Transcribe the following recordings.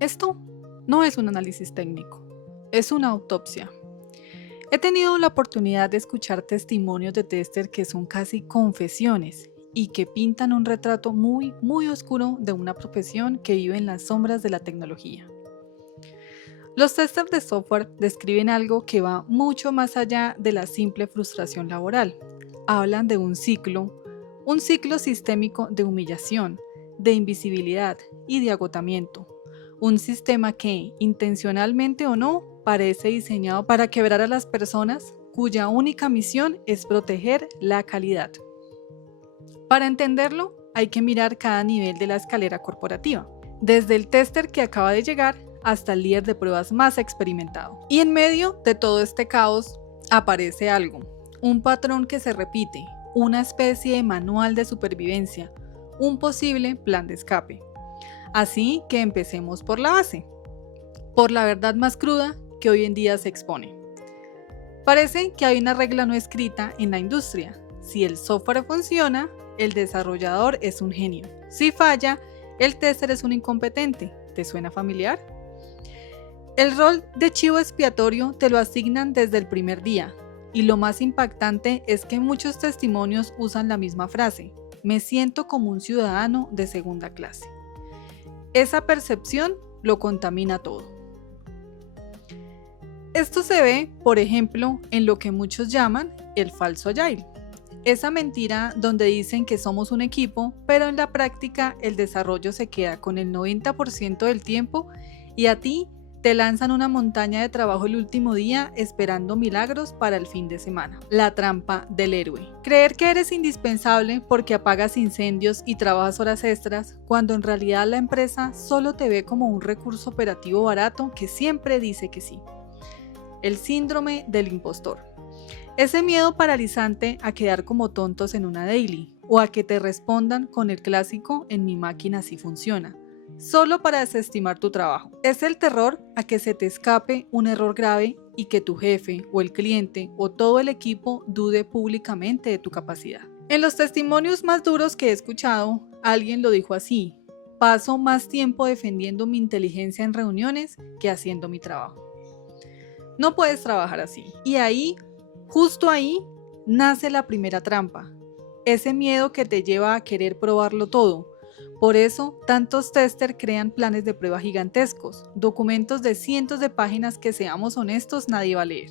Esto no es un análisis técnico, es una autopsia. He tenido la oportunidad de escuchar testimonios de tester que son casi confesiones y que pintan un retrato muy oscuro de una profesión que vive en las sombras de la tecnología. Los testers de software describen algo que va mucho más allá de la simple frustración laboral. Hablan de un ciclo sistémico de humillación, de invisibilidad y de agotamiento. Un sistema que, intencionalmente o no, parece diseñado para quebrar a las personas cuya única misión es proteger la calidad. Para entenderlo, hay que mirar cada nivel de la escalera corporativa, desde el tester que acaba de llegar hasta el líder de pruebas más experimentado. Y en medio de todo este caos aparece algo, un patrón que se repite, una especie de manual de supervivencia, un posible plan de escape. Así que empecemos por la base, por la verdad más cruda que hoy en día se expone. Parece que hay una regla no escrita en la industria. Si el software funciona, el desarrollador es un genio. Si falla, el tester es un incompetente. ¿Te suena familiar? El rol de chivo expiatorio te lo asignan desde el primer día. Y lo más impactante es que muchos testimonios usan la misma frase: me siento como un ciudadano de segunda clase. Esa percepción lo contamina todo. Esto se ve, por ejemplo, en lo que muchos llaman el falso agile. Esa mentira donde dicen que somos un equipo, pero en la práctica el desarrollo se queda con el 90% del tiempo y a ti te lanzan una montaña de trabajo el último día esperando milagros para el fin de semana. La trampa del héroe. Creer que eres indispensable porque apagas incendios y trabajas horas extras, cuando en realidad la empresa solo te ve como un recurso operativo barato que siempre dice que sí. El síndrome del impostor. Ese miedo paralizante a quedar como tontos en una daily o a que te respondan con el clásico "en mi máquina sí funciona", solo para desestimar tu trabajo. Es el terror a que se te escape un error grave y que tu jefe o el cliente o todo el equipo dude públicamente de tu capacidad. En los testimonios más duros que he escuchado, alguien lo dijo así: paso más tiempo defendiendo mi inteligencia en reuniones que haciendo mi trabajo. No puedes trabajar así. Y ahí, justo ahí, nace la primera trampa. Ese miedo que te lleva a querer probarlo todo. Por eso, tantos testers crean planes de prueba gigantescos, documentos de cientos de páginas que, seamos honestos, nadie va a leer.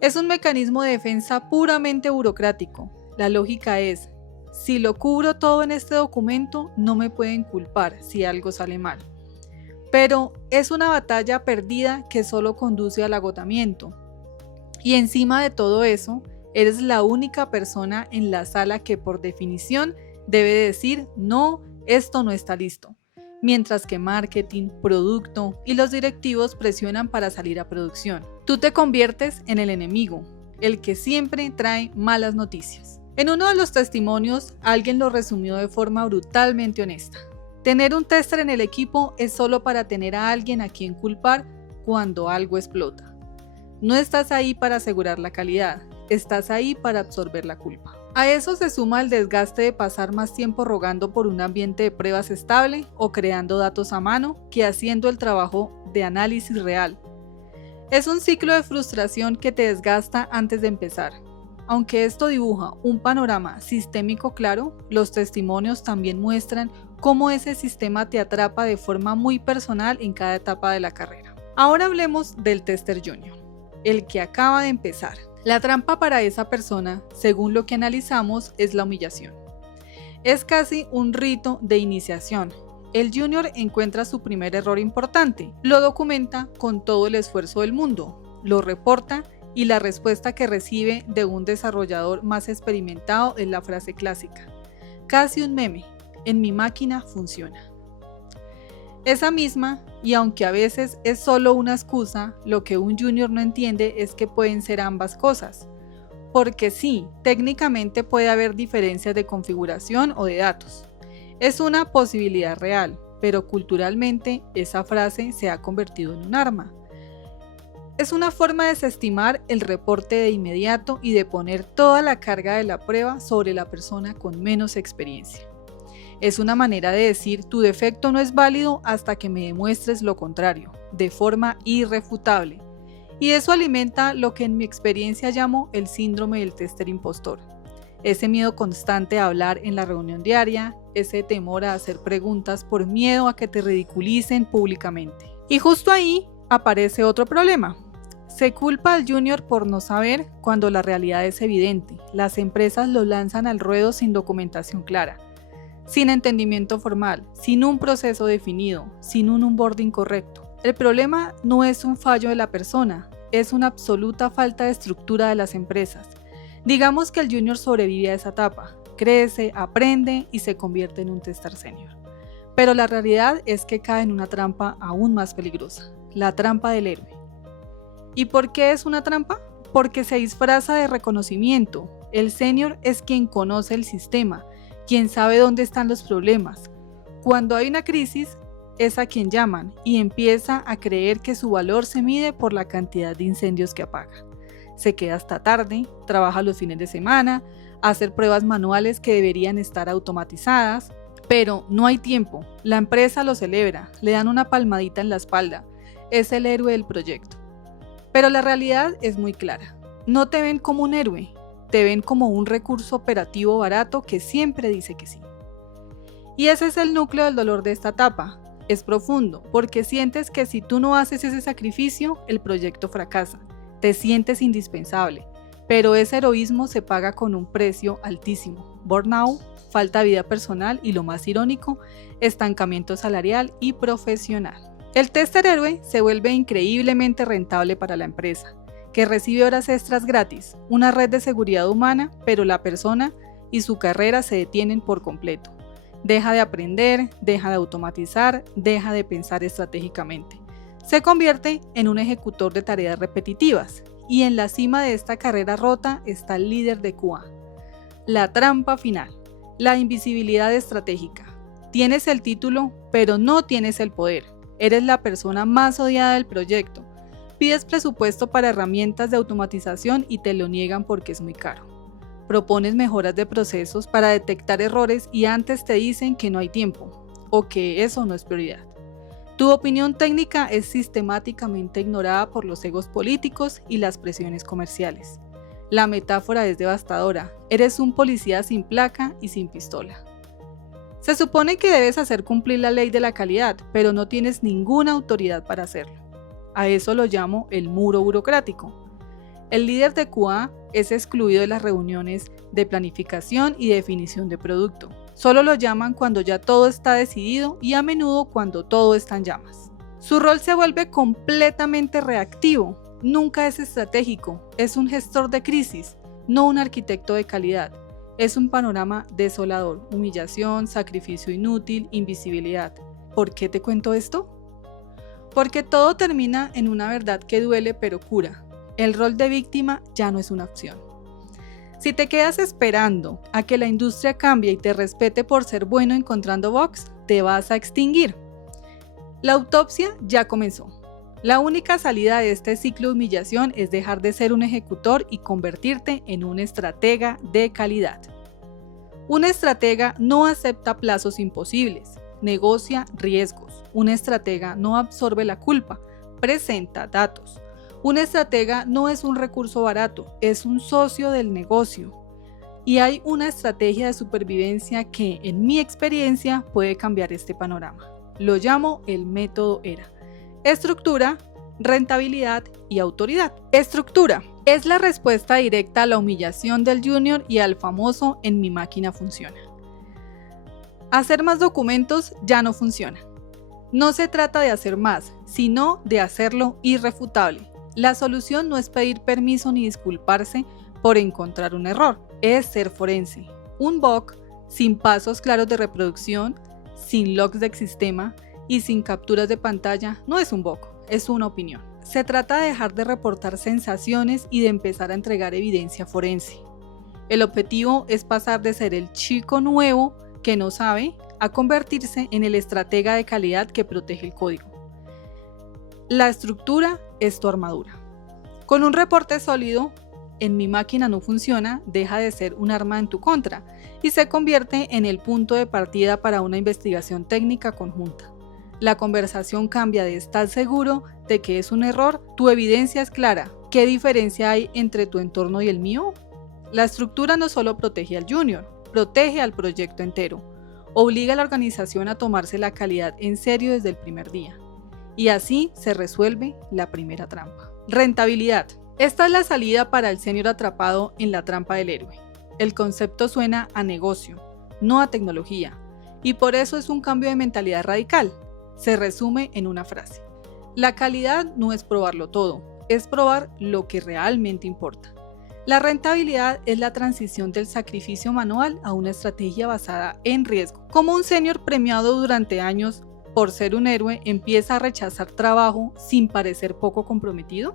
Es un mecanismo de defensa puramente burocrático. La lógica es: si lo cubro todo en este documento, no me pueden culpar si algo sale mal. Pero es una batalla perdida que solo conduce al agotamiento. Y encima de todo eso, eres la única persona en la sala que por definición debe decir: no, esto no está listo. Mientras que marketing, producto y los directivos presionan para salir a producción. Tú te conviertes en el enemigo, el que siempre trae malas noticias. En uno de los testimonios, alguien lo resumió de forma brutalmente honesta. Tener un tester en el equipo es solo para tener a alguien a quien culpar cuando algo explota. No estás ahí para asegurar la calidad, estás ahí para absorber la culpa. A eso se suma el desgaste de pasar más tiempo rogando por un ambiente de pruebas estable o creando datos a mano que haciendo el trabajo de análisis real. Es un ciclo de frustración que te desgasta antes de empezar. Aunque esto dibuja un panorama sistémico claro, los testimonios también muestran cómo ese sistema te atrapa de forma muy personal en cada etapa de la carrera. Ahora hablemos del tester junior, el que acaba de empezar. La trampa para esa persona, según lo que analizamos, es la humillación. Es casi un rito de iniciación. El junior encuentra su primer error importante, lo documenta con todo el esfuerzo del mundo, lo reporta y la respuesta que recibe de un desarrollador más experimentado es la frase clásica: casi un meme, en mi máquina funciona. Esa misma, y aunque a veces es solo una excusa, lo que un junior no entiende es que pueden ser ambas cosas. Porque sí, técnicamente puede haber diferencias de configuración o de datos. Es una posibilidad real, pero culturalmente esa frase se ha convertido en un arma. Es una forma de desestimar el reporte de inmediato y de poner toda la carga de la prueba sobre la persona con menos experiencia. Es una manera de decir tu defecto no es válido hasta que me demuestres lo contrario, de forma irrefutable. Y eso alimenta lo que en mi experiencia llamo el síndrome del tester impostor. Ese miedo constante a hablar en la reunión diaria, ese temor a hacer preguntas por miedo a que te ridiculicen públicamente. Y justo ahí aparece otro problema. Se culpa al junior por no saber cuando la realidad es evidente. Las empresas lo lanzan al ruedo sin documentación clara, sin entendimiento formal, sin un proceso definido, sin un onboarding correcto. El problema no es un fallo de la persona, es una absoluta falta de estructura de las empresas. Digamos que el junior sobrevive a esa etapa, crece, aprende y se convierte en un tester senior. Pero la realidad es que cae en una trampa aún más peligrosa, la trampa del héroe. ¿Y por qué es una trampa? Porque se disfraza de reconocimiento. El senior es quien conoce el sistema, quien sabe dónde están los problemas. Cuando hay una crisis, es a quien llaman y empieza a creer que su valor se mide por la cantidad de incendios que apaga. Se queda hasta tarde, trabaja los fines de semana, hace pruebas manuales que deberían estar automatizadas, pero no hay tiempo. La empresa lo celebra, le dan una palmadita en la espalda, es el héroe del proyecto. Pero la realidad es muy clara. No te ven como un héroe, te ven como un recurso operativo barato que siempre dice que sí. Y ese es el núcleo del dolor de esta etapa. Es profundo, porque sientes que si tú no haces ese sacrificio, el proyecto fracasa. Te sientes indispensable, pero ese heroísmo se paga con un precio altísimo. Burnout, falta de vida personal y lo más irónico, estancamiento salarial y profesional. El tester héroe se vuelve increíblemente rentable para la empresa, que recibe horas extras gratis, una red de seguridad humana, pero la persona y su carrera se detienen por completo. Deja de aprender, deja de automatizar, deja de pensar estratégicamente. Se convierte en un ejecutor de tareas repetitivas y en la cima de esta carrera rota está el líder de QA. La trampa final, la invisibilidad estratégica. Tienes el título, pero no tienes el poder. Eres la persona más odiada del proyecto. Pides presupuesto para herramientas de automatización y te lo niegan porque es muy caro. Propones mejoras de procesos para detectar errores y antes te dicen que no hay tiempo o que eso no es prioridad. Tu opinión técnica es sistemáticamente ignorada por los egos políticos y las presiones comerciales. La metáfora es devastadora. Eres un policía sin placa y sin pistola. Se supone que debes hacer cumplir la ley de la calidad, pero no tienes ninguna autoridad para hacerlo. A eso lo llamo el muro burocrático. El líder de QA es excluido de las reuniones de planificación y definición de producto. Solo lo llaman cuando ya todo está decidido y a menudo cuando todo está en llamas. Su rol se vuelve completamente reactivo, nunca es estratégico, es un gestor de crisis, no un arquitecto de calidad. Es un panorama desolador, humillación, sacrificio inútil, invisibilidad. ¿Por qué te cuento esto? Porque todo termina en una verdad que duele pero cura. El rol de víctima ya no es una opción. Si te quedas esperando a que la industria cambie y te respete por ser bueno encontrando bugs, te vas a extinguir. La autopsia ya comenzó. La única salida de este ciclo de humillación es dejar de ser un ejecutor y convertirte en un estratega de calidad. Un estratega no acepta plazos imposibles, negocia riesgos. Un estratega no absorbe la culpa, presenta datos. Un estratega no es un recurso barato, es un socio del negocio. Y hay una estrategia de supervivencia que, en mi experiencia, puede cambiar este panorama. Lo llamo el método ERA. Estructura, rentabilidad y autoridad. Estructura es la respuesta directa a la humillación del junior y al famoso "en mi máquina funciona". Hacer más documentos ya no funciona. No se trata de hacer más, sino de hacerlo irrefutable. La solución no es pedir permiso ni disculparse por encontrar un error, es ser forense. Un bug sin pasos claros de reproducción, sin logs del sistema y sin capturas de pantalla no es un bug, es una opinión. Se trata de dejar de reportar sensaciones y de empezar a entregar evidencia forense. El objetivo es pasar de ser el chico nuevo que no sabe a convertirse en el estratega de calidad que protege el código. La estructura es tu armadura. Con un reporte sólido, en mi máquina no funciona deja de ser un arma en tu contra y se convierte en el punto de partida para una investigación técnica conjunta. La conversación cambia de ¿estás seguro de que es un error? ¿Tu evidencia es clara? ¿Qué diferencia hay entre tu entorno y el mío? La estructura no solo protege al junior, protege al proyecto entero. Obliga a la organización a tomarse la calidad en serio desde el primer día. Y así se resuelve la primera trampa. Rentabilidad. Esta es la salida para el senior atrapado en la trampa del héroe. El concepto suena a negocio, no a tecnología, y por eso es un cambio de mentalidad radical. Se resume en una frase. La calidad no es probarlo todo, es probar lo que realmente importa. La rentabilidad es la transición del sacrificio manual a una estrategia basada en riesgo. Como un senior premiado durante años por ser un héroe empieza a rechazar trabajo sin parecer poco comprometido?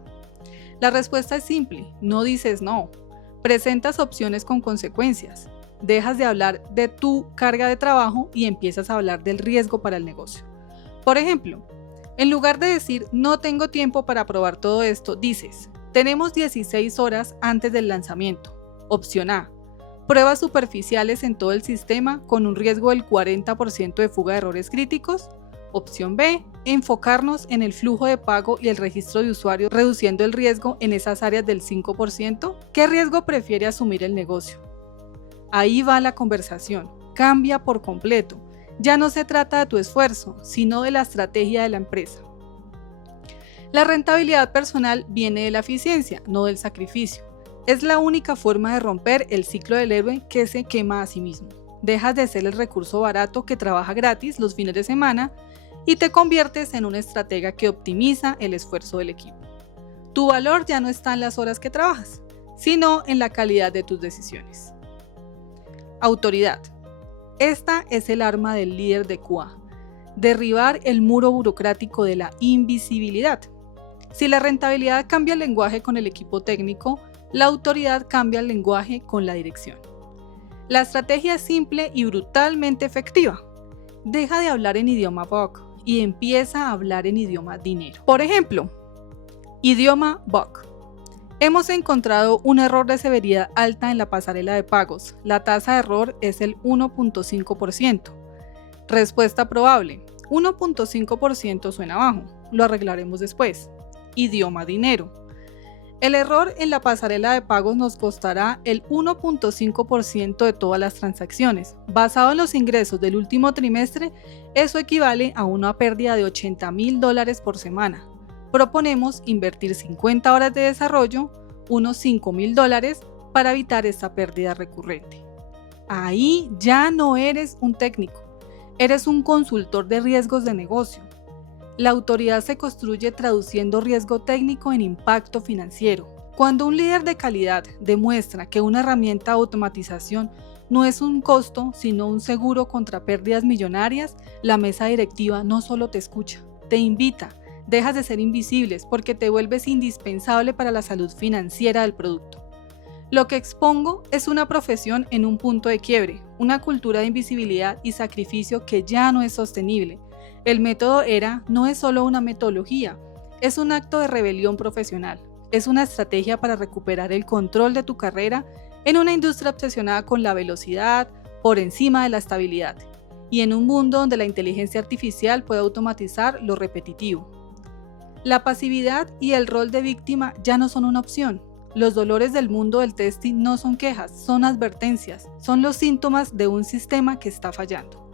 La respuesta es simple, no dices no. Presentas opciones con consecuencias. Dejas de hablar de tu carga de trabajo y empiezas a hablar del riesgo para el negocio. Por ejemplo, en lugar de decir no tengo tiempo para probar todo esto, dices tenemos 16 horas antes del lanzamiento. Opción A. Pruebas superficiales en todo el sistema con un riesgo del 40% de fuga de errores críticos. Opción B. Enfocarnos en el flujo de pago y el registro de usuarios, reduciendo el riesgo en esas áreas del 5%. ¿Qué riesgo prefiere asumir el negocio? Ahí va la conversación. Cambia por completo. Ya no se trata de tu esfuerzo, sino de la estrategia de la empresa. La rentabilidad personal viene de la eficiencia, no del sacrificio. Es la única forma de romper el ciclo del héroe que se quema a sí mismo. Dejas de ser el recurso barato que trabaja gratis los fines de semana y te conviertes en un estratega que optimiza el esfuerzo del equipo. Tu valor ya no está en las horas que trabajas, sino en la calidad de tus decisiones. Autoridad. Esta es el arma del líder de QA. Derribar el muro burocrático de la invisibilidad. Si la rentabilidad cambia el lenguaje con el equipo técnico, la autoridad cambia el lenguaje con la dirección. La estrategia es simple y brutalmente efectiva. Deja de hablar en idioma bug y empieza a hablar en idioma dinero. Por ejemplo, idioma bug. Hemos encontrado un error de severidad alta en la pasarela de pagos. La tasa de error es el 1.5%. Respuesta probable. 1.5% suena bajo. Lo arreglaremos después. Idioma dinero. El error en la pasarela de pagos nos costará el 1.5% de todas las transacciones. Basado en los ingresos del último trimestre, eso equivale a una pérdida de $80,000 por semana. Proponemos invertir 50 horas de desarrollo, unos $5,000, para evitar esta pérdida recurrente. Ahí ya no eres un técnico, eres un consultor de riesgos de negocio. La autoridad se construye traduciendo riesgo técnico en impacto financiero. Cuando un líder de calidad demuestra que una herramienta de automatización no es un costo, sino un seguro contra pérdidas millonarias, la mesa directiva no solo te escucha, te invita. Dejas de ser invisibles porque te vuelves indispensable para la salud financiera del producto. Lo que expongo es una profesión en un punto de quiebre, una cultura de invisibilidad y sacrificio que ya no es sostenible. El método ERA no es solo una metodología, es un acto de rebelión profesional. Es una estrategia para recuperar el control de tu carrera en una industria obsesionada con la velocidad por encima de la estabilidad y en un mundo donde la inteligencia artificial puede automatizar lo repetitivo. La pasividad y el rol de víctima ya no son una opción. Los dolores del mundo del testing no son quejas, son advertencias, son los síntomas de un sistema que está fallando.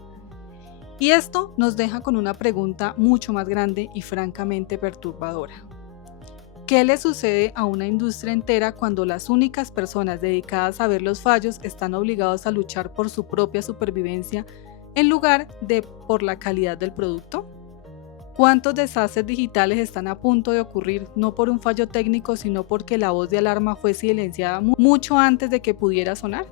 Y esto nos deja con una pregunta mucho más grande y francamente perturbadora. ¿Qué le sucede a una industria entera cuando las únicas personas dedicadas a ver los fallos están obligados a luchar por su propia supervivencia en lugar de por la calidad del producto? ¿Cuántos desastres digitales están a punto de ocurrir no por un fallo técnico, sino porque la voz de alarma fue silenciada mucho antes de que pudiera sonar?